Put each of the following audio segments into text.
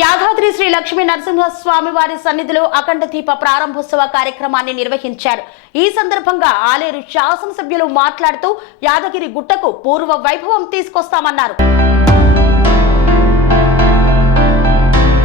యాదాద్రి శ్రీ లక్ష్మీ నరసింహస్వామి వారి సన్నిధిలో అఖండ దీప ప్రారంభోత్సవ కార్యక్రమాన్ని నిర్వహించారు. ఈ సందర్భంగా ఆలేరు శాసనసభ్యులు మాట్లాడుతూ యాదగిరి గుట్టకు పూర్వ వైభవం తీసుకొస్తామన్నారు.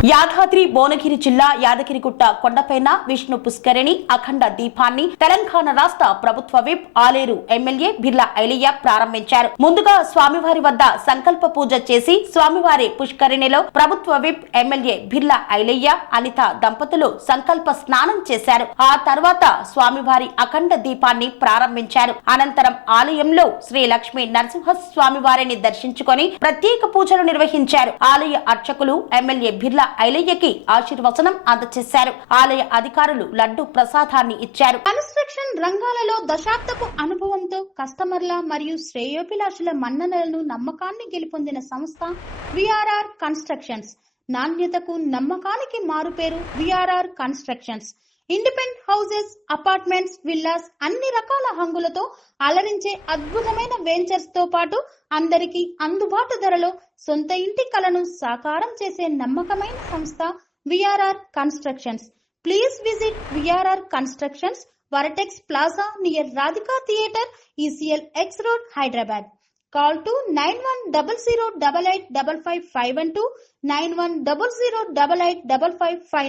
యాదాద్రి భువనగిరి జిల్లా యాదగిరిగుట్ట కొండపైన విష్ణు పుష్కరిణి అఖండ దీపాన్ని తెలంగాణ రాష్ట్ర ప్రభుత్వ విప్ ఆలేరు ఎమ్మెల్యే బిర్లా ఐలయ్య ప్రారంభించారు. ముందుగా స్వామివారి వద్ద సంకల్ప పూజ చేసి స్వామివారి పుష్కరిణిలో ప్రభుత్వ విప్ ఎమ్మెల్యే బిర్లా ఐలయ్య అనిత దంపతులు సంకల్ప స్నానం చేశారు. ఆ తర్వాత స్వామివారి అఖండ దీపాన్ని ప్రారంభించారు. అనంతరం ఆలయంలో శ్రీ లక్ష్మీ నరసింహస్వామి వారిని దర్శించుకొని ప్రత్యేక పూజలు నిర్వహించారు. ఆలయ అర్చకులు ఎమ్మెల్యే బిర్లా ఐలయ్యకి ఆశీర్వచనం అందజేశారు. ఆలయ అధికారులు లడ్డు ప్రసాదాన్ని ఇచ్చారు. కన్స్ట్రక్షన్ రంగాలలో దశాబ్దపు అనుభవంతో కస్టమర్ల మరియు శ్రేయోభిలాషుల మన్ననలను నమ్మకాన్ని గెలుపొందిన సంస్థ విఆర్ఆర్ కన్స్ట్రక్షన్స్. నాణ్యతకు నమ్మకానికి మారుపేరు VRR constructions. Independent houses, apartments, villas అన్ని రకాల హంగులతో అలరించే అద్భుతమైన వెంచర్స్ తో పాటు అందరికీ అందుబాటు ధరలో సొంత ఇంటి కలను సాకారం చేసే నమ్మకమైన సంస్థ VRR constructions. Please visit VRR constructions, వరటెక్స్ plaza near Radhika theatre, ECL X Road, Hyderabad. Call to 910088555512 9100885555.